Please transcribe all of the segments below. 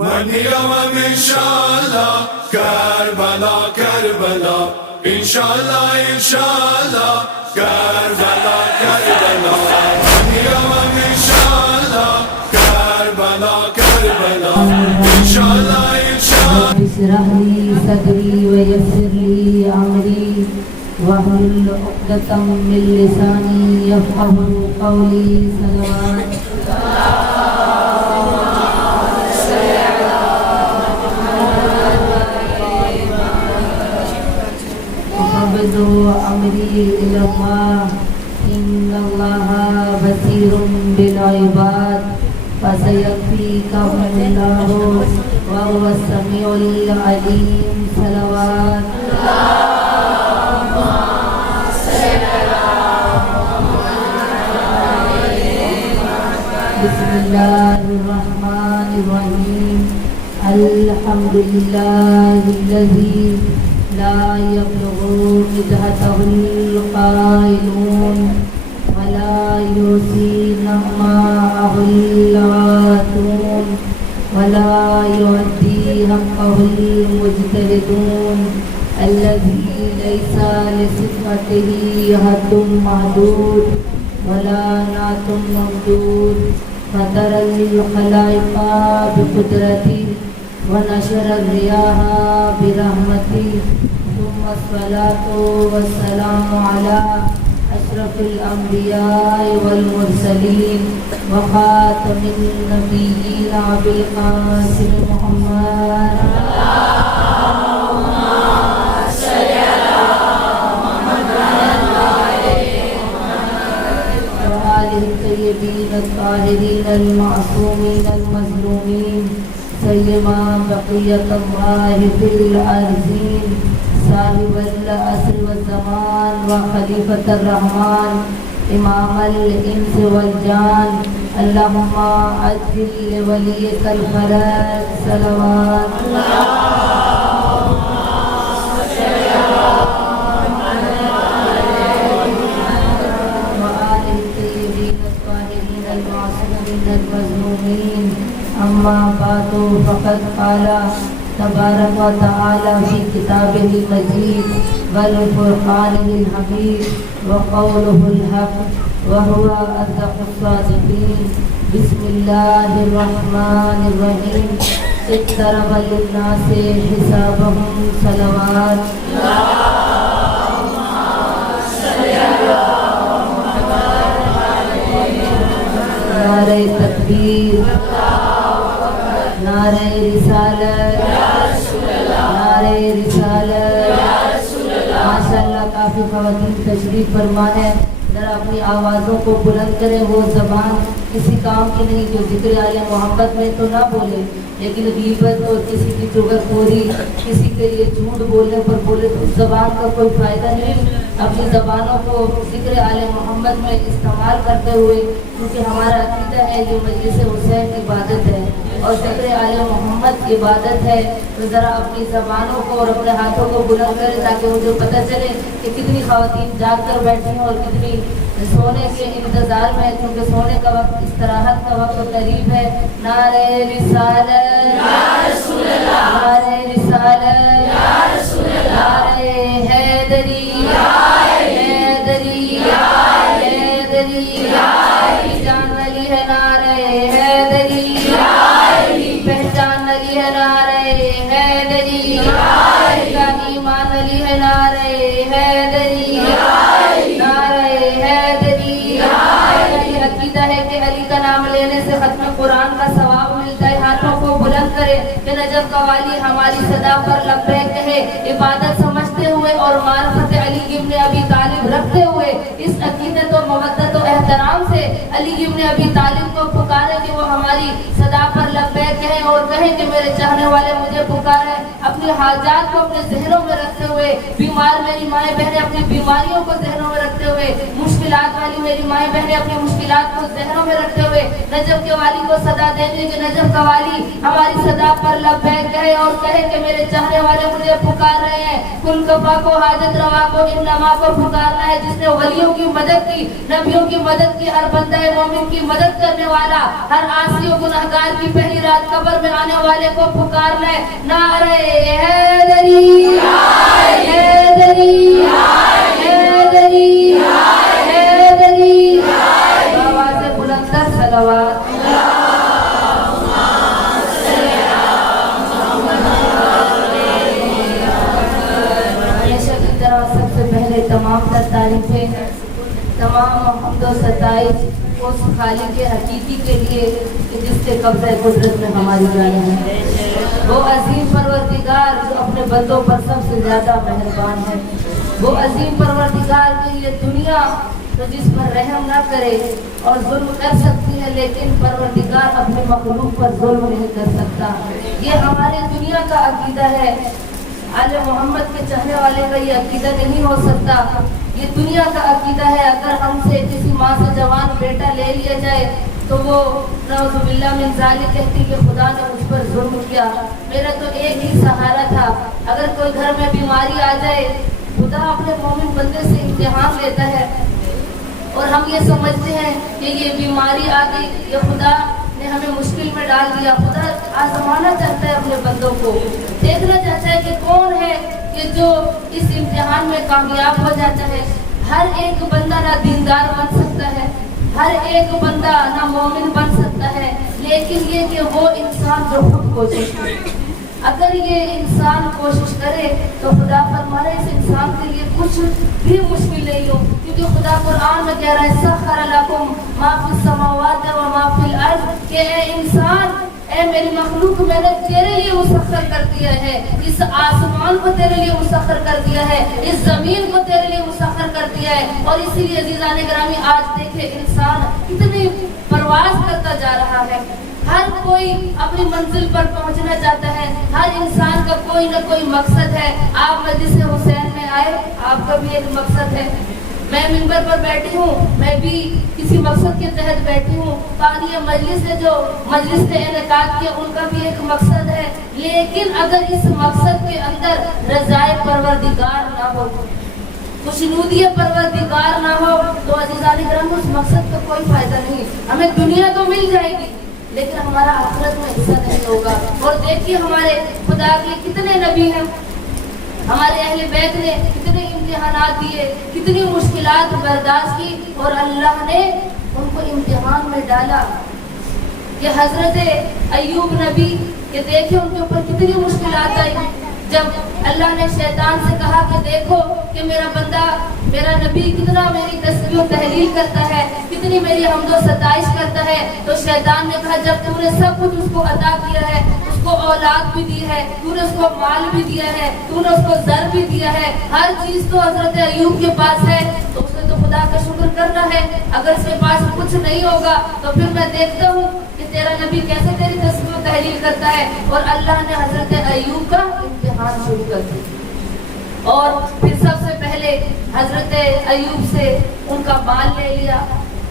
منیرم انشاءاللہ کربلا کربلا انشاءاللہ انشاءاللہ کربلا کربلا منیرم انشاءاللہ کربلا کربلا انشاءاللہ انشاءاللہ اشرح لي صدري ويسر لي امري واحلل عقدة من لساني يفقهوا قولي صلوات أفوض أمري إلى الله إن الله بصير بالعباد فسيكفيكهم الله وهو السميع العليم صلوات بسم الله الرحمن الرحيم الحمد لله الذي لا يبلغ مدحته القائلون ولا يحصي نعماءه العاتون ولا يؤدي حقه المجتهدون الذي ليس لصفته حد محدود ولا نعت ممدود فدر الخلائق بقدرته ونشر الرياح برحمته ثم الصلاة والسلام على أشرف الأنبياء والمرسلين وخاتم النبيين أبي القاسم محمد وآله الطيبين الطاهرين المعصومين المظلومين سيما بقية الله في الأرضين صاحب العصر والزمان وخليفة الرحمن إمام الإنس والجان اللهم عجل لوليك الفرج صلوات وآله الطيبين الطاهرين المعصومين المظلومين أما بعد فقد قال تبارك وتعالى في كتابه المجيد والفرقانه الحميد وقوله الحق وهو أصدق الصادقين بسم الله الرحمن الرحيم اقترب للناس حسابهم صلوات نعرہ تکبیر نعرہ رسالت نعرہ رسالت ماشاءاللہ کافی خواتین تشریف فرما ہے ذرا اپنی آوازوں کو بلند کریں وہ زبان کسی کام کی نہیں جو ذکر آل محمد میں تو نہ بولے لیکن غیبت اور کسی کی چغلخوری کسی کے لیے جھوٹ بولنے پر بولے تو اس زبان کا کوئی فائدہ نہیں اپنی زبانوں کو ذکر آل محمد میں استعمال کرتے ہوئے کیونکہ ہمارا عقیدہ ہے یہ مجلس حسین عبادت ہے اور ذکر آل محمد عبادت ہے تو ذرا اپنی زبانوں کو اور اپنے ہاتھوں کو بلند کریں تاکہ مجھے پتہ چلے کہ کتنی خواتین جاگ کر بیٹھی ہیں اور کتنی سونے کے انتظار میں ہے کیونکہ سونے کا وقت استراحت کا وقت قریب ہے نعرہ رسالت یا رسول اللہ نعرہ رسالت یا رسول اللہ نعرہ حیدری یا حیدری یا حیدری یا جان والی ہے نعرہ حیدری یا پہچان والی ہے نعرہ حیدری یا ایمان والی ہے نعرہ حیدری یا نعرہ حیدری علی عقیدہ ہے کہ علی کا نام لینے سے ختم قرآن کا ثواب ملتا ہے ہاتھوں کو بلند کرے کہ نجف قوالی ہماری صدا پر لبیک کہے عبادت سمجھتے ہوئے اور معرفت علی ابن ابی طالب رکھتے ہوئے اس عقیدت و مودت و احترام سے علی ابن ابی طالب کو پکارے کہ وہ ہماری صدا پر لبیک کہیں اور کہیں کہ میرے چاہنے والے مجھے پکارے اپنی حاجات کو اپنے ذہنوں میں رکھتے ہوئے بیمار میری مائیں بہنیں اپنی بیماریوں کو ذہنوں میں رکھتے ہوئے مشکلات والی میری مائیں بہنیں اپنی مشکلات کو ذہنوں میں رکھتے ہوئے نجف کے والی کو صدا دینے کہ نجف کا والی ہماری صدا پر لبیک کہے اور کہے کہ میرے چاہنے والے مجھے پکار رہے ہیں. کل کفا کو, حاجت روا کو, انما کو پکارنا ہے جس نے ولیوں کی مدد کی, نبیوں کی مدد کی, ہر بندہ مومن کی مدد کرنے والا, ہر عاصی و گنہگار کی پہلی رات قبر میں آنے والے کو پکارنا ہے. نعرہ حیدری حیدری حیدری حیدری. آواز بلندر صلوات. سب سے پہلے تمام تر تعریفیں, تمام حمد و ستائش اس خالق حقیقی کے لیے کہ جس کے قبضہ قدرت میں ہماری جانیں ہے. وہ عظیم پروردگار جو اپنے بندوں پر سب سے زیادہ مہربان ہے. وہ عظیم پروردگار کہ یہ دنیا تو جس پر رحم نہ کرے اور ظلم کر سکتی ہے, لیکن پروردگار اپنے مخلوق پر ظلم نہیں کر سکتا. یہ ہماری دنیا کا عقیدہ ہے. آل محمد کے چاہنے والے کا یہ عقیدہ نہیں ہو سکتا. یہ دنیا کا عقیدہ ہے. اگر ہم سے کسی ماں سے جوان بیٹا لے لیا جائے تو وہ نعوذ باللہ من ذالک کہتی کہ خدا نے مجھ پر ظلم کیا, میرا تو ایک ہی سہارا تھا. اگر کوئی گھر میں بیماری آ جائے, خدا اپنے مومن بندے سے امتحان لیتا ہے اور ہم یہ سمجھتے ہیں کہ یہ بیماری آ گئی, یہ خدا نے ہمیں مشکل میں ڈال دیا. خدا آزمانا چاہتا ہے اپنے بندوں کو, دیکھنا چاہتا ہے کہ کون ہے کہ جو اس امتحان میں کامیاب ہو جاتا ہے. ہر ایک بندہ نہ دیندار بن سکتا ہے, ہر ایک بندہ نہ مومن بن سکتا ہے, لیکن یہ کہ وہ انسان جو خود کوشش کرے. اگر یہ انسان کوشش کرے تو خدا فرمائے اس انسان کے لیے کچھ بھی مشکل نہیں ہو, کیونکہ خدا قرآن میں کہہ رہا ہے سخر لکم ما فی السماوات و ما فی الارض, کہ اے انسان, اے میری مخلوق, میں نے تیرے لیے مسخر کر دیا ہے. اس آسمان کو تیرے لیے مسخر کر دیا ہے, اس زمین کو تیرے لیے مسخر کر دیا ہے. اور اسی لیے عزیزان گرامی آج دیکھیں انسان کتنی پرواز کرتا جا رہا ہے. ہر کوئی اپنی منزل پر پہنچنا چاہتا ہے. ہر انسان کا کوئی نہ کوئی مقصد ہے. آپ مجلس حسین میں آئے, آپ کا بھی ایک مقصد ہے. میں منبر پر بیٹھی ہوں, میں بھی کسی مقصد کے تحت بیٹھی ہوں. قاری مجلس نے جو مجلس نے انعقاد کیا ان کا بھی ایک مقصد ہے. لیکن اگر اس مقصد کے اندر رضائے پروردگار نہ ہو, خوشنودی پروردگار نہ ہو, تو عزیزان کرام اس مقصد کا کوئی فائدہ نہیں. ہمیں دنیا تو مل جائے گی لیکن ہمارا آخرت میں حصہ نہیں ہوگا. اور دیکھیے ہمارے خدا کے کتنے نبی ہیں, ہمارے اہل بیت نے کتنے امتحانات دیے, کتنی مشکلات برداشت کی, اور اللہ نے ان کو امتحان میں ڈالا. کہ حضرت ایوب نبی, کہ دیکھیں ان کے اوپر کتنی مشکلات آئی. جب اللہ نے شیطان سے کہا کہ دیکھو کہ میرا بندہ, میرا نبی کتنا میری تسبیح و تحلیل کرتا ہے, کتنی میری حمد و ستائش کرتا ہے, تو شیطان نے کہا جب تو نے سب کچھ اس کو عطا کیا ہے, اس کو اولاد بھی دی ہے, تو نے اس کو مال بھی دیا ہے, تو نے اس کو زر بھی دیا ہے, ہر چیز تو حضرت ایوب کے پاس ہے, تو اس نے تو خدا کا شکر کرنا ہے. اگر اس کے پاس کچھ نہیں ہوگا تو پھر میں دیکھتا ہوں کہ تیرا نبی کیسے تیری تسبیح و تحلیل کرتا ہے. اور اللہ نے حضرت ایوب کا امتحان شروع کر دیا, اور پھر سب سے پہلے حضرت ایوب سے ان کا مال لے لیا,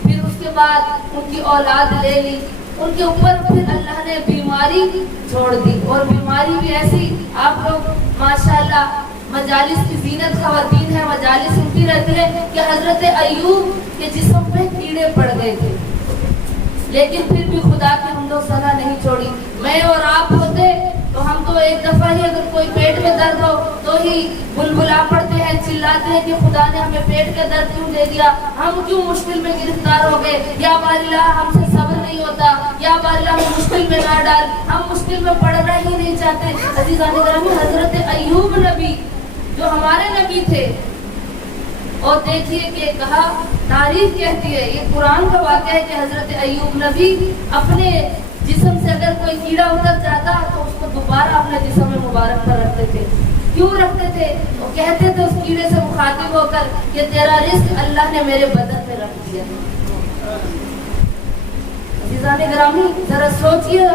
پھر اس کے بعد ان کی اولاد لے لی, ان کے اوپر پھر اللہ نے بیماری چھوڑ دی. اور بیماری بھی ایسی, آپ لوگ ماشاءاللہ مجالس کی زینت خواتین ہیں, مجالس سنتی رہتی ہیں کہ حضرت ایوب کے جسم پہ کیڑے پڑ گئے تھے, لیکن پھر بھی خدا کی حمد و ثنا نہیں چھوڑی. میں اور آپ ہوتے تو ہم تو ایک دفعہ ہی اگر کوئی پیٹ میں درد ہو تو ہی بلبلا پڑتے ہیں, چلاتے ہیں کہ خدا نے ہمیں پیٹ کا درد کیوں دے دیا, ہم کیوں مشکل میں گرفتار ہو گئے, یا باراللہ ہم سے صبر نہیں ہوتا, یا باراللہ ہمیں مشکل میں نہ ڈال, ہم مشکل میں پڑنا ہی نہیں چاہتے. عزیزان گرامی حضرت ایوب نبی جو ہمارے نبی تھے, اور دیکھیے کہ کہا تاریخ کہتی ہے, یہ قرآن کا واقعہ ہے کہ حضرت ایوب نبی اپنے جسم سے اگر کوئی کیڑا اتر جاتا تو اس کو دوبارہ اپنے جسم میں مبارک پر رکھتے تھے. کیوں رکھتے تھے؟ وہ کہتے تھے اس کیڑے سے مخاطب ہو کر کہ تیرا رزق اللہ نے میرے بدن میں رکھ دیا. عزیزان گرامی ذرا سوچئے,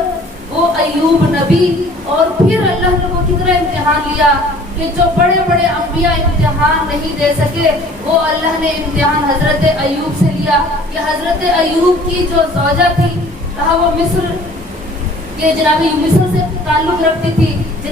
وہ ایوب نبی, اور پھر اللہ نے وہ کتنا امتحان لیا کہ جو بڑے بڑے انبیاء امتحان نہیں دے سکے, وہ اللہ نے امتحان حضرت ایوب سے لیا. کہ حضرت ایوب کی جو زوجہ تھی, کہا وہ مصر کے جناب مصر سے تعلق رکھتی تھی,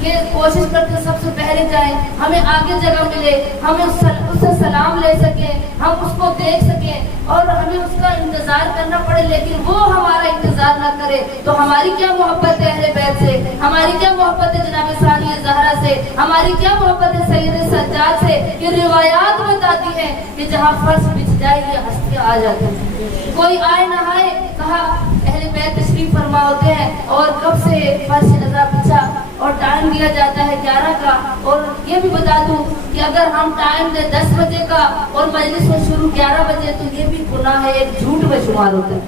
کہ کوشش کرتے سب سے پہلے جائیں, ہمیں آگے جگہ ملے, ہمیں اس سے سلام لے سکیں, ہم اس کو دیکھ سکیں اور ہمیں اس کا انتظار کرنا پڑے, لیکن وہ ہمارا انتظار نہ کرے. تو ہماری کیا محبت ہے اہل بیت سے, ہماری کیا محبت ہے جناب ثانیہ زہرا سے, ہماری کیا محبت ہے سید سجاد سے. یہ روایات بتاتی ہیں کہ جہاں فرش بچھ جائے یہ ہستیاں آ جاتی ہیں. کوئی آئے نہ آئے, کہا اہل بیت تشریف فرما ہوتے ہیں اور کب سے فرش رضا بچھا اور ٹائم دیا جاتا ہے 11 کا. اور یہ بھی بتا دوں کہ اگر ہم ٹائم دیں 10 بجے کا اور مجلس میں شروع 11 بجے تو یہ بھی گناہ ہے, ایک جھوٹ میں شمار ہوتا ہے.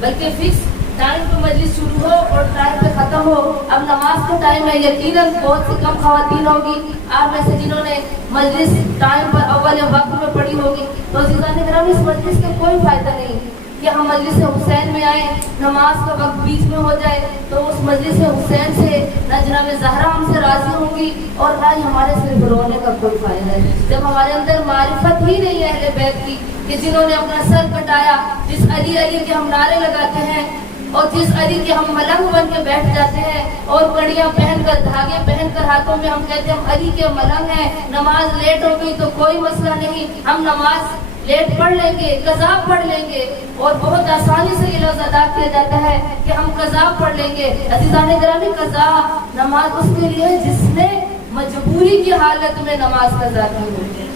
بلکہ فکس ٹائم پہ مجلس شروع ہو اور ٹائم پہ ختم ہو. اب نماز کا ٹائم ہے, یقیناً بہت سی کم خواتین ہوگی آپ میں سے جنہوں نے مجلس ٹائم پر اول وقت میں پڑھی ہوگی. تو عزیزان کرام, اس مجلس کا کوئی فائدہ نہیں کہ ہم مجلس حسین میں آئیں, نماز کا وقت بیچ میں ہو جائے تو اس مجلس حسین سے نہ جناب زہرا ہم سے راضی ہوں گی اور نہ ہی ہمارے صرف رونے کا کوئی فائدہ ہے. جب ہمارے اندر معرفت ہی نہیں ہے اہل بیت کی, کہ جنہوں نے اپنا سر کٹایا, جس علی علی کے ہم نعرے لگاتے ہیں اور جس علی کے ہم ملنگ بن کے بیٹھ جاتے ہیں اور کڑیاں پہن کر, دھاگے پہن کر ہاتھوں میں ہم کہتے ہیں ہم علی کے ملنگ ہیں, نماز لیٹ ہو گئی تو کوئی مسئلہ نہیں, ہم نماز لیٹ پڑھ لیں گے, قضا پڑھ لیں گے. اور بہت آسانی سے یہ لفظ ادا کیا جاتا ہے کہ ہم قضا پڑھ لیں گے. عزیزان گرامی, قضا نماز اس کے لیے جس نے مجبوری کی حالت میں نماز قضا کی ہو.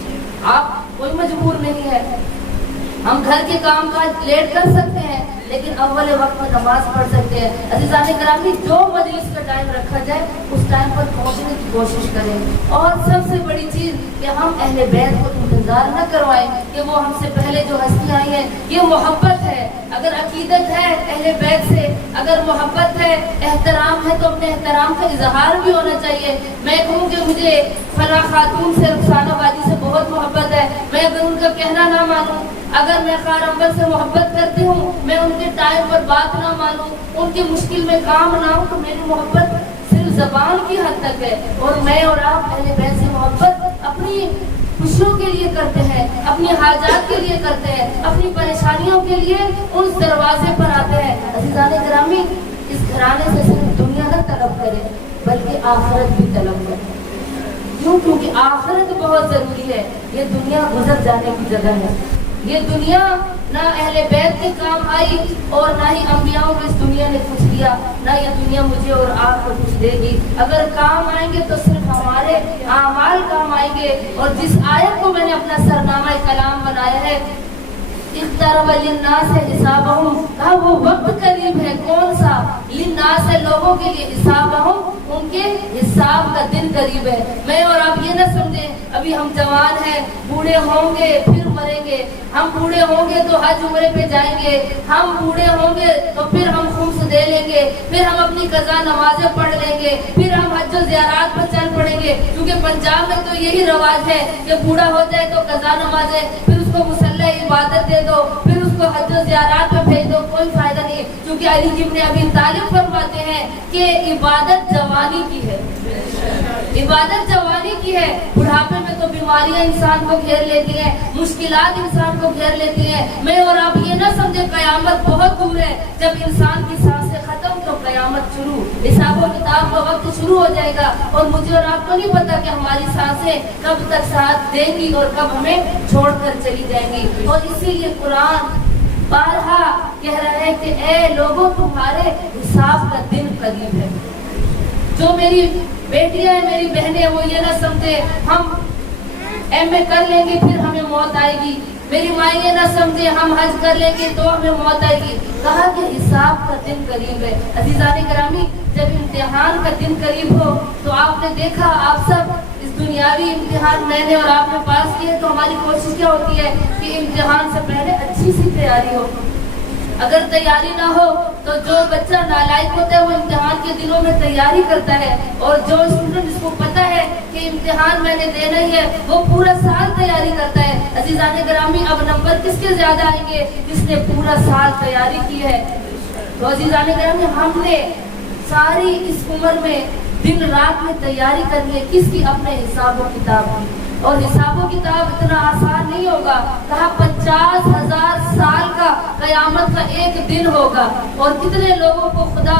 آپ کوئی مجبور نہیں ہے, ہم گھر کے کام کاج لیٹ کر سکتے ہیں لیکن اول وقت میں نماز پڑھ سکتے ہیں. عزیزان گرامی, جو مجلس کا ٹائم رکھا جائے اس ٹائم پر پہنچنے کی کوشش کریں. اور سب سے بڑی چیز کہ ہم اہل بیت کو انتظار نہ کروائیں کہ وہ ہم سے پہلے جو ہستی آئی ہیں. یہ محبت ہے, اگر عقیدت ہے اہل بیت سے, اگر محبت ہے, احترام ہے, تو اپنے احترام کا اظہار بھی ہونا چاہیے. میں کہوں کہ مجھے فلاں خاتون سے, رخسانہ بازی سے بہت محبت ہے, میں اگر ان کا کہنا نہ مانوں, اگر میں خار امبل سے محبت کرتی ہوں, میں ان کے ٹائم پر بات نہ مانوں, ان کی مشکل میں کام نہ ہوں, تو میری محبت صرف زبان کی حد تک ہے. اور میں اور آپ اہل بیت سے محبت اپنی خوشیوں کے لیے کرتے ہیں, اپنی حاجات کے لیے کرتے ہیں, اپنی پریشانیوں کے لیے اس دروازے پر آتے ہیں. عزیزان گرامی, اس گھرانے سے صرف دنیا نہ طلب کرے بلکہ آخرت بھی طلب کرے. کیوں؟ کیونکہ آخرت بہت ضروری ہے. یہ دنیا گزر جانے کی جگہ ہے. یہ دنیا نہ اہل بیت کے کام آئی اور نہ ہی انبیاءوں کو اس دنیا نے کچھ دیا, نہ یہ دنیا مجھے اور آپ کو کچھ دے گی. اگر کام آئیں گے تو صرف ہمارے اعمال کام آئیں گے. اور جس آیت کو میں نے اپنا سرنامہ کلام بنایا ہے, اقترب للناس حسابہم, کہا وہ وقت قریب ہے. کون سا؟ للناس, لوگوں کے لیے, حسابہم, ان کے حساب کا دن قریب ہے. میں اور آپ یہ نہ سمجھیں ابھی ہم جوان ہیں, بوڑھے ہوں گے پھر مریں گے, ہم بوڑھے ہوں گے تو حج عمرے پہ جائیں گے, ہم بوڑھے ہوں گے تو پھر ہم خمس دے لیں گے, پھر ہم اپنی قضا نمازیں پڑھ لیں گے, پھر ہم حج و زیارات پر چل پڑیں گے. کیونکہ پنجاب میں تو یہی رواج ہے کہ بوڑھا ہو جائے تو قضا نمازیں, پھر اس کو مصلی عبادت دے دو, پھر اس کو حج و زیارات پہ بھیج دو. کوئی فائدہ نہیں, کیونکہ علی ابن ابی طالب فرماتے ہیں کہ عبادت جوانی کی ہے, عبادت جوانی کی ہے. بڑھاپے میں تو بیماریاں انسان کو گھیر لیتی ہیں, مشکلات انسان کو گھیر لیتی ہیں. میں اور آپ یہ نہ سمجھے قیامت بہت دور ہے. جب انسان کی سانسیں ختم تو قیامت شروع, حساب و کتاب کا وقت شروع ہو جائے گا. اور مجھے اور آپ کو نہیں پتا کہ ہماری سانسیں کب تک ساتھ دیں گی اور کب ہمیں چھوڑ کر چلی جائیں گی. اور اسی لیے قرآن بارہا کہہ رہا ہے کہ اے لوگوں, تمہارے حساب کا دن قریب ہے. جو میری بیٹیاں ہیں, میری بہنیں ہیں, وہ یہ نہ سمجھے ہم ایم اے کر لیں گے پھر ہمیں موت آئے گی. میری ماں یہ نہ سمجھے ہم حج کر لیں گے تو ہمیں موت آئے گی. کہا کہ حساب کا دن قریب ہے. عزیزان گرامی, جب امتحان کا دن قریب ہو تو آپ نے دیکھا, آپ سب اس دنیاوی امتحان میں نے اور آپ نے پاس کیے, تو ہماری کوشش کیا ہوتی ہے کہ امتحان سے پہلے اچھی سی تیاری ہو. اگر تیاری نہ ہو تو جو بچہ نالائق ہوتا ہے وہ امتحان کے دنوں میں تیاری کرتا ہے, اور جو اسٹوڈنٹ جس کو پتا ہے کہ امتحان میں نے دینا ہی ہے وہ پورا سال تیاری کرتا ہے. عزیزان گرامی, اب نمبر کس کے زیادہ آئیں گے؟ جس نے پورا سال تیاری کی ہے. تو عزیزان گرامی, ہم نے ساری اس عمر میں دن رات میں تیاری کرنی ہے. کس کی؟ اپنے حساب و کتاب کی. اور حساب و کتاب اتنا آسان نہیں ہوگا. کہا 50,000 سال کا قیامت کا ایک دن ہوگا, اور کتنے لوگوں کو خدا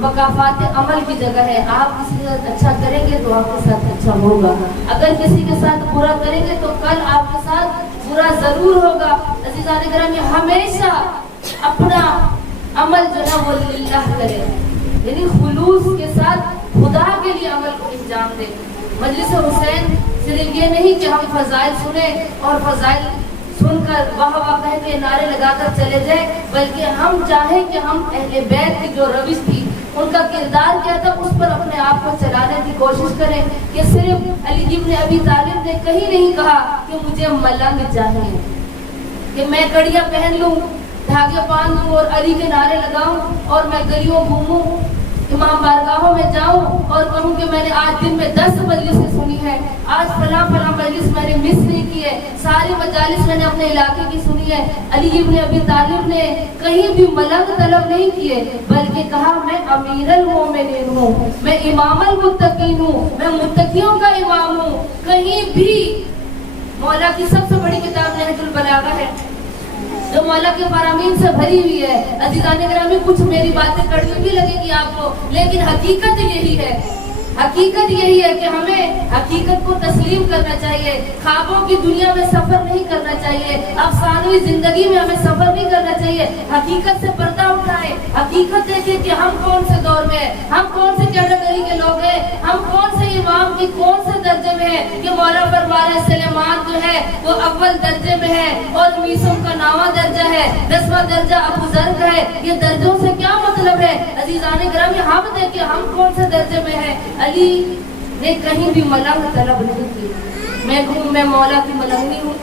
مکافات عمل کی جگہ ہے. آپ کسی کے ساتھ اچھا کریں گے تو آپ کے ساتھ اچھا ہوگا, اگر کسی کے ساتھ برا کریں گے تو کل آپ کے ساتھ برا ضرور ہوگا. عزیزان کرام, ہمیشہ اپنا عمل جو ہے وہ للہ کرے, یعنی خلوص کے ساتھ خدا کے لیے عمل کو انجام دے. مجلس حسین صرف یہ نہیں کہ ہم فضائل سنیں اور فضائل سن کر واہ واہ کہہ کے نعرے لگا کر چلے جائیں, بلکہ ہم چاہیں کہ ہم اہل بیت کی جو روش تھی, ان کا کردار کیا تھا, اس پر اپنے آپ کو چلانے کی کوشش کریں. کہ صرف علی ابن ابی طالب نے کہیں نہیں کہا کہ مجھے ملنگ چاہیے, کہ میں کڑیاں پہن لوں, دھاگے باندھ دوں اور علی کے نعرے لگاؤں اور میں گلیوں گھوموں, امام بارگاہوں میں جاؤں اور کہوں کہ میں نے آج دن میں 10 مجلسیں سنی ہے, آج فلاں فلاں مجلس میں نے مس نہیں کی ہے, ساری مجالس میں نے اپنے علاقے کی سنی ہے. علی ابن ابی طالب نے کہیں بھی ملنگ طلب نہیں کیے, بلکہ کہا میں امیر المومنین ہوں, میں امام المتقین ہوں, میں متقیوں کا امام ہوں. کہیں بھی مولا کی سب سے بڑی کتاب نہج البلاغہ ہے, جو مولا کے فرامین سے بھری ہوئی ہے. عزیزان گرامی, کچھ میری باتیں کڑوی بھی لگے گی آپ کو, لیکن حقیقت یہی ہے, حقیقت یہی ہے کہ ہمیں حقیقت کو تسلیم کرنا چاہیے. خوابوں کی دنیا میں سفر نہیں کرنا چاہیے, افسانوی زندگی میں ہمیں سفر نہیں کرنا چاہیے. حقیقت سے پردہ اٹھائیں, حقیقت دیکھیں کہ ہم کون سے دور میں ہیں, ہم کون سے کیٹیگری کے لوگ ہیں, ہم کون سے امام کی کون سے درجے میں ہیں. کہ مولا فرمایا سلیمان جو ہے وہ اول درجے میں ہے اور میسم کا 9واں درجہ ہے, 10واں درجہ ابو ذر کا ہے. یہ درجوں سے کیا مطلب ہے عزیزان گرامی, ہم دیکھیں ہم کون سے درجے میں ہیں. علی نے کہیں بھی ملنگ طلب نہیں کی. میں مولا کی ملنگ نہیں ہوں.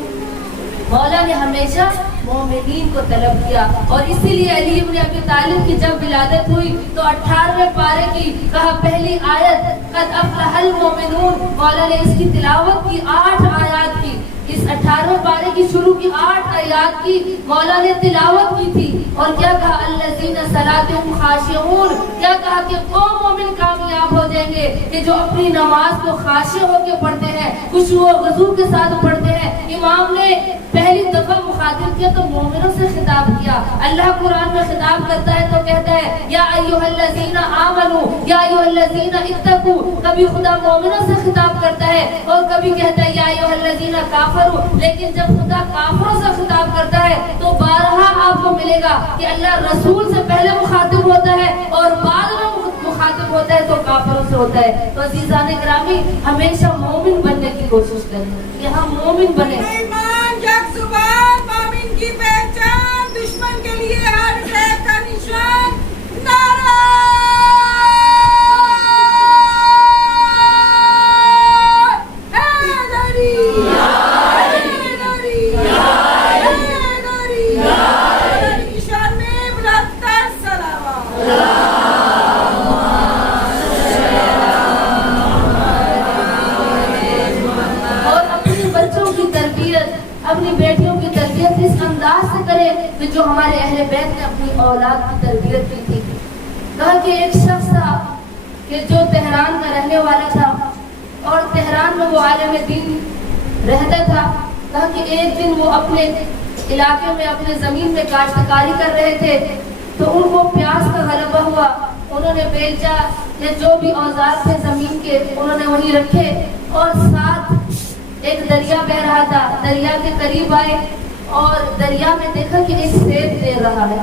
مولا نے ہمیشہ مومنین کو طلب کیا, اور اسی لیے علی ابن ابی طالب کی جب ولادت ہوئی تو 18ویں پارے کی کہا پہلی آیت قد افلح المومنون, مولا نے اس کی تلاوت کی, 8 آیات کی, اس 18ویں پارے کی شروع کی 8 آیات کی مولا نے تلاوت کی تھی. اور کیا کہا الذین صلاتهم خاشعون, کیا کہا کہ وہ مومن کامیاب ہو جائیں گے کہ جو اپنی نماز کو خاشع ہو کے پڑھتے ہیں, خشوع و خضوع کے ساتھ پڑھتے ہیں. امام نے پہلی دفعہ مخاطب کیا تو مومنوں سے خطاب کیا. اللہ قرآن میں خطاب کرتا ہے تو کہتا ہے یا ایھا الذین آمنوا یا ایھا الذین اتقوا, کبھی خدا مومنوں سے خطاب کرتا ہے اور کبھی کہتا ہے یا ایھا الذین کافروا. لیکن جب خدا کافروں سے خطاب کرتا ہے تو بارہا آپ کو ملے گا کہ اللہ رسول سے پہلے مخاطب ہوتا ہے اور بعد میں مخاطب ہوتا ہے تو کافروں سے ہوتا ہے. تو عزیزان گرامی, ہمیشہ مومن بننے کی کوشش کریں کہ ہم مومن بنیں. ایمان یک زبان, مومن کی پہچان, دشمن کے لیے ہر خیر کا نشان. نعرہ حیدری, حیدری, حیدری, حیدری کی شان میں بلند تر صلوات. اپنی بیٹیوں کی تربیت اس انداز سے کرے کہ جو ہمارے اہل بیت نے اپنی اولاد کی تربیت کی تھی. کہا کہ ایک شخص تھا کہ جو تہران کا رہنے والا تھا اور تہران میں وہ عالم دین رہتا تھا. کہا کہ ایک دن وہ اپنے علاقے میں اپنے زمین میں کاشتکاری کر رہے تھے تو ان کو پیاس کا غلبہ ہوا. انہوں نے بیلچا یا جو بھی اوزار تھے زمین کے انہوں نے وہیں رکھے اور ساتھ ایک دریا بہ رہا تھا. دریا کے قریب آئے اور دریا میں دیکھا کہ ایک سیب تیر رہا ہے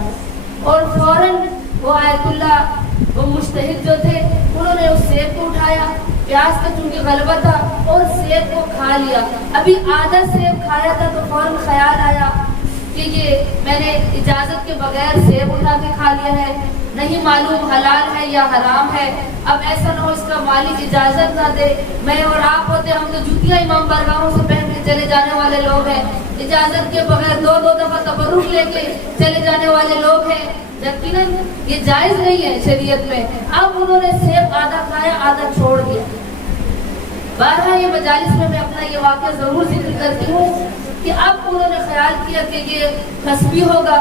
اور فوراً وہ آیت اللہ وہ مجتہد جو تھے انہوں نے اس سیب کو اٹھایا. پیاس کا چونکہ غلبہ تھا اور سیب کو کھا لیا. ابھی آدھا سیب کھایا تھا تو فوراً خیال آیا کہ یہ میں نے اجازت کے بغیر سیب اٹھا کے کھا لیا ہے, نہیں معلوم حلال ہے یا حرام ہے. اب ایسا نہ ہو اس کا مالک اجازت نہ دے. میں اور آپ ہوتے ہم تو جوتیاں امام بارگاہوں سے پہن کے چلے جانے والے لوگ ہیں, اجازت کے بغیر 2 دفعہ تبرک لے کے چلے جانے والے لوگ ہیں. یقیناً یہ جائز نہیں ہے شریعت میں. اب انہوں نے سیب آدھا کھایا آدھا چھوڑ دیا. بارہا یہ مجالس میں اپنا یہ واقعہ ضرور ذکر کرتی ہوں کہ اب انہوں نے خیال کیا کہ یہ کسبی ہوگا,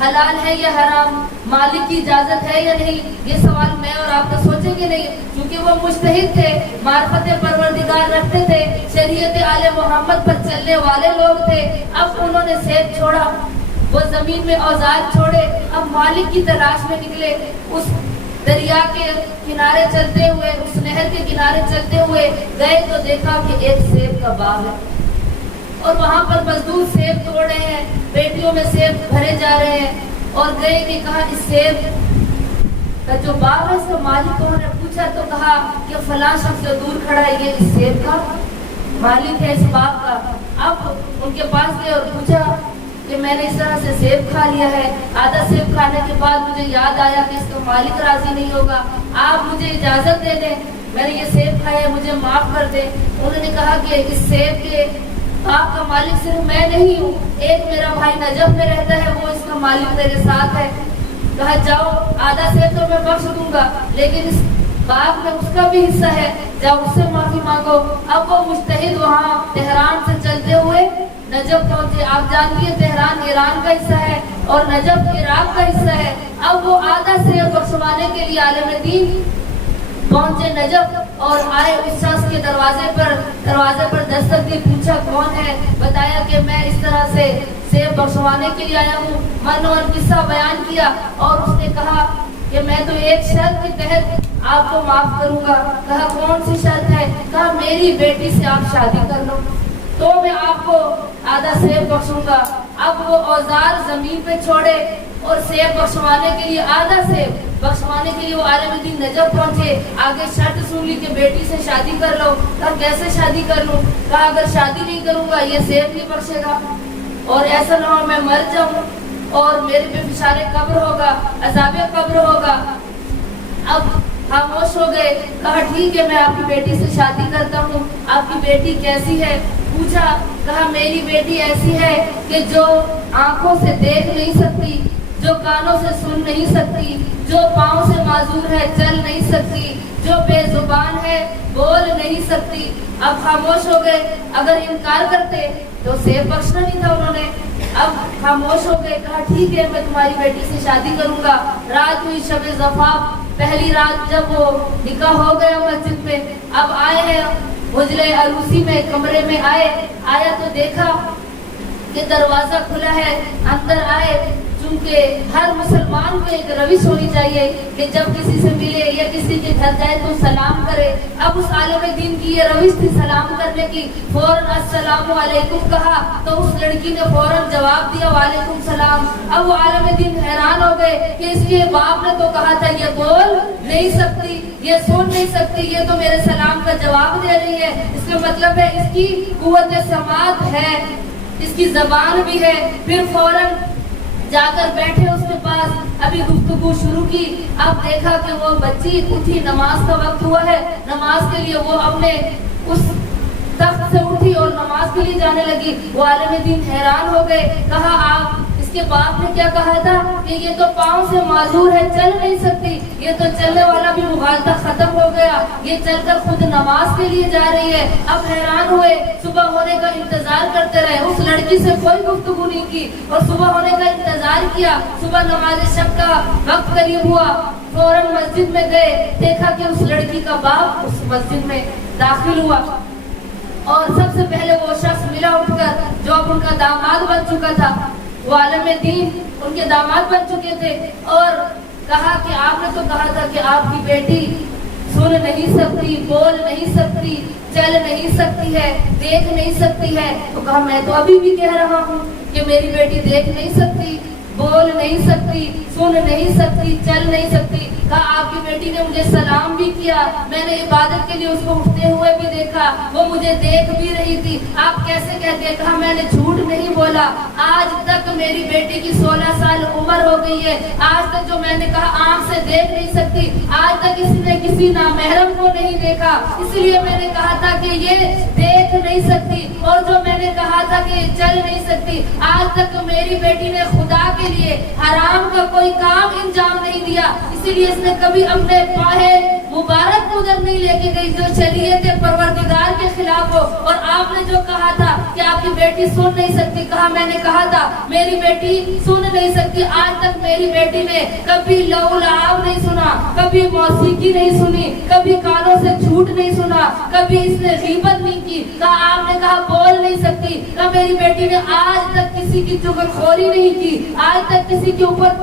حلال ہے یا حرام, مالک کی اجازت ہے یا نہیں. یہ سوال میں اور آپ تو سوچیں گے نہیں, کیونکہ وہ مجتہد تھے, معرفت پروردگار رکھتے تھے, شریعت آل محمد پر چلنے والے لوگ تھے. اب انہوں نے سیب چھوڑا, وہ زمین میں اوزار چھوڑے, اب مالک کی تلاش میں نکلے. اس دریا کے کنارے چلتے ہوئے, اس نہر کے کنارے چلتے ہوئے گئے تو دیکھا کہ ایک سیب کا باغ ہے اور وہاں پر مزدور سیب توڑ رہے ہیں, پیٹیوں میں سیب بھرے جا رہے ہیں. اور گئے کہ کہا اس سیب کا جو باغ ہے اس کا مالک کون ہے؟ پوچھا تو کہا کہ فلاں شخص جو دور کھڑا ہے یہ اس سیب کا مالک ہے, اس باغ کا. اب ان کے پاس گئے اور پوچھا کہ میں نے اس طرح سے سیب کھا لیا ہے, آدھا سیب کھانے کے بعد مجھے یاد آیا کہ اس کا مالک راضی نہیں ہوگا, آپ مجھے اجازت دے دیں, میں نے یہ سیب کھایا ہے, مجھے معاف کر دیں. انہوں نے کہا کہ اس سیب کے باغ کا مالک صرف میں نہیں ہوں, ایک میرا بھائی نجف میں رہتا ہے, وہ اس کا مالک میرے ساتھ ہے. کہا جاؤ, آدھا سیب تو میں بخش دوں گا لیکن اس باغ میں اس کا بھی حصہ ہے, جاؤ اس سے معافی مانگو. اب وہ مجتہد وہاں تہران سے چلتے ہوئے نجف پہنچے. آپ جانتی ہیں تہران ایران کا حصہ ہے اور نجف عراق کا حصہ ہے. اب وہ آدھا سیب بخشوانے کے لیے عالم دین پہنچے نجف اور آئے اس شخص کے دروازے پر دستک دی. پوچھا کون ہے؟ بتایا کہ میں اس طرح سے سیب بخشوانے کے لیے آیا ہوں. من اور قصہ بیان کیا اور اس نے کہا کہ میں تو ایک شرط کے تحت آپ کو معاف کروں گا. کہا کون سی شرط ہے؟ کہا میری بیٹی سے آپ شادی کر لو تو میں آپ کو آدھا سیب بخشوں گا. اب وہ اوزار زمین پہ چھوڑے اور سیب بخشوانے کے لیے, آدھا سیب بخشوانے کے لیے وہ عالم دین نجف پہنچے. آگے شرط سن لی کہ بیٹی سے شادی کر لو. کہا کیسے شادی کر لوں؟ کہا اگر شادی نہیں کروں گا یہ سیب نہیں بخشے گا اور ایسا نہ ہو میں مر جاؤں اور میرے پہ فشار قبر ہوگا, عذاب قبر ہوگا. اب خاموش ہو گئے. کہا ٹھیک ہے میں آپ کی بیٹی سے شادی کرتا ہوں. آپ کی بیٹی کیسی ہے؟ پوچھا. کہا میری بیٹی ایسی ہے کہ جو آنکھوں سے دیکھ نہیں سکتی, جو کانوں سے سن نہیں سکتی, جو پاؤں سے معذور ہے چل نہیں سکتی, جو بے زبان ہے بول نہیں سکتی. اب خاموش ہو گئے. اگر انکار کرتے تو سیب بخشنا نہیں تھا انہوں نے. اب خاموش ہو گئے. کہا ٹھیک ہے میں تمہاری بیٹی سے شادی کروں گا. رات ہوئی شب زفاف, پہلی رات جب وہ نکاح ہو گیا مسجد میں. اب آئے ہیں حجرے عروسی میں, کمرے میں آیا تو دیکھا کہ دروازہ کھلا ہے. اندر آئے. چونکہ ہر مسلمان کو ایک روش ہونی چاہیے کہ جب کسی سے ملے یا کسی کے گھر جائے تو سلام کرے. اب اس عالم دین کی یہ روش تھی سلام کرنے کی. فوراً السلام علیکم کہا تو اس لڑکی نے فوراً جواب دیا وعلیکم السلام. اب وہ عالم دین حیران ہو گئے کہ اس کے باپ نے تو کہا تھا یہ بول نہیں سکتی, یہ سن نہیں سکتی, یہ تو میرے سلام کا جواب دے رہی ہے. اس کا مطلب ہے اس کی قوت سماعت ہے, اس کی زبان بھی ہے. پھر فوراً جا کر بیٹھے اس کے پاس, ابھی گفتگو شروع کی. اب دیکھا کہ وہ بچی اٹھی, نماز کا وقت ہوا ہے, نماز کے لیے وہ اپنے اس تخت سے اٹھی اور نماز کے لیے جانے لگی. وہ عالم دین حیران ہو گئے. کہا آپ اس کے باپ نے کیا کہا تھا کہ یہ تو پاؤں سے معذور ہے چل نہیں سکتی, یہ تو چلنے والا بھی مغالطہ ختم ہو گیا, یہ چل کر خود نماز کے لیے جا رہی ہے. اب حیران ہوئے, صبح ہونے کا انتظار کرتے رہے. اس لڑکی سے کوئی گفتگو نہیں کی اور صبح ہونے کا انتظار کیا. صبح نماز شب کا وقت قریب ہوا, فوراً مسجد میں گئے. دیکھا کہ اس لڑکی کا باپ اس مسجد میں داخل ہوا اور سب سے پہلے وہ شخص ملا اٹھ کر جو اب ان کا داماد بن چکا تھا. وہ عالم دین ان کے داماد بن چکے تھے اور کہا کہ آپ نے تو کہا تھا کہ آپ کی بیٹی سن نہیں سکتی, بول نہیں سکتی, چل نہیں سکتی ہے, دیکھ نہیں سکتی ہے. تو کہا میں تو ابھی بھی کہہ رہا ہوں کہ میری بیٹی دیکھ نہیں سکتی, بول نہیں سکتی, سن نہیں سکتی, چل نہیں سکتی. کہا آپ کی بیٹی نے مجھے سلام بھی کیا, میں نے عبادت کے لیے اس کو اٹھتے ہوئے بھی دیکھا, وہ مجھے دیکھ بھی رہی تھی. آپ کیسے کہتے ہیں؟ کہا میں نے جھوٹ نہیں بولا. آج تک میری بیٹی کی 16 سال عمر ہو گئی ہے, آج تک جو میں نے کہا آنکھ سے دیکھ نہیں سکتی, آج تک کسی نے کسی نامحرم کو نہیں دیکھا, اس لیے میں نے کہا تھا کہ یہ دیکھ نہیں سکتی. اور جو میں نے کہا تھا کہ یہ چل نہیں سکتی, آج تک میری بیٹی نے خدا کے لیے حرام کا کوئی کام انجام نہیں دیا, اسی لیے اس نے کبھی اپنے پاہے مبارک ادھر نہیں لے کے گئی جو چلیے تھے پروردگار کے خلاف ہو. اور آپ نے جو کہا تھا کہ آپ کی بیٹی سن نہیں سکتی, کہا میں نے کہا تھا میری بیٹی سن نہیں سکتی. آج تک میری بیٹی نے کبھی لو لعاب نہیں سنا, کبھی موسیقی نہیں سنی, کبھی کانوں سے جھوٹ نہیں سنا, کبھی اس نے غیبت نہیں کی. کہا آپ نے کہا بول نہیں سکتی. کہا میری بیٹی نے آج تک کسی کی چغلخوری نہیں کی, آج تک کسی کے اوپر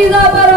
فیضا پر